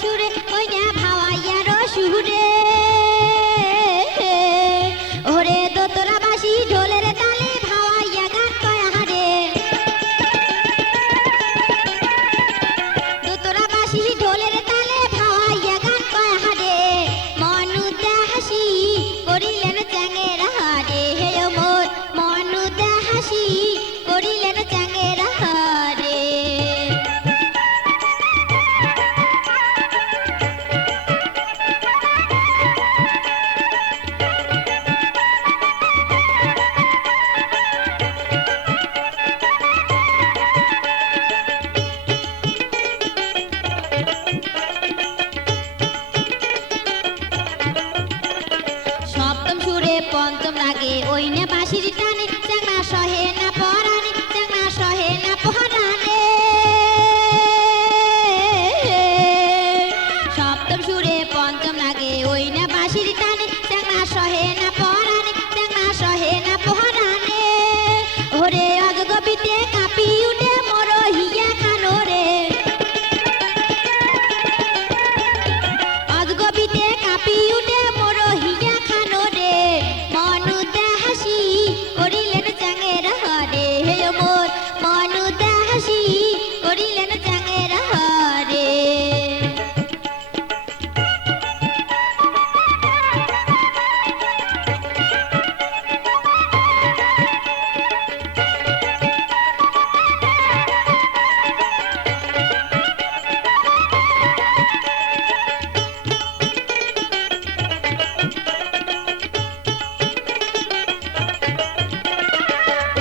সুরে ওই না ভাওয়াইয়ার সুরে ওরে দোতরা বাসি ঢোলের তালে ভাওয়াইয়া গান কয় হারে দোতরা বাসি ঢোলের তালে ভাওয়াইয়া গান কয় হারে মনুতে হাসি করিলেন চ্যাঙের হারে হে মোর মনুতে হাসি করিলেন চ্যাঙের হারে সপ্তম সুরে পঞ্চম রাগে ওই নে বাঁশির টানে চ্যাংড়া সহে না পরানে চ্যাংড়া সহে না পরানে সপ্তম সুরে পঞ্চম রাগে ওই না বাঁশির টানে চ্যাংড়া সহে না পরানে চ্যাংড়া সহে না পরানে ওরে অজগবিতে কাঁপি উঠে মোর হিয়া খানো রে অজগবিতে কাঁপি উঠে মোর হিয়া খানো রে মনুতে হাসি করিলেন চ্যাঙের হারে হে মোর মনুতে হাসি করিলেন চ্যাঙের হারে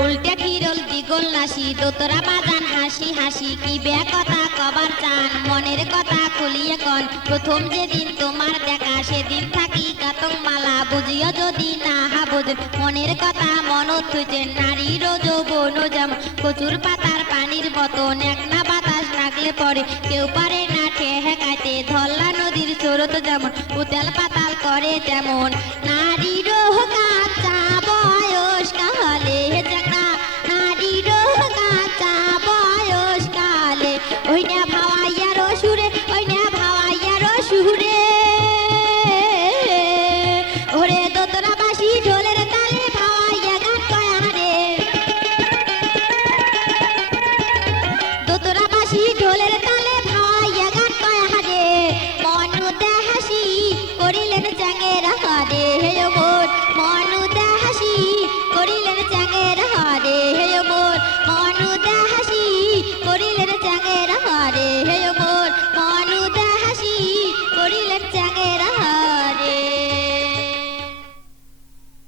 উল্টে খিরল দ্বিগল নাসি দোতরা বাজান হাসি হাসি কি বে কথা কবার চান মনের কথা খুলিয়ে কন প্রথম যেদিন তোমার দেখা সেদিন থাকি কাতং মালা বুঝিও যদি না বুঝেন মনের কথা মন থুইছেন নারীর যৌবন যেমন কচুর পাতার পানির মতন এক না বাতাস লাগলে পরে কেউ পারে না ঠেকাইতে ধল্লা নদীর স্রোত যেমন উতাল পাতাল করে তেমন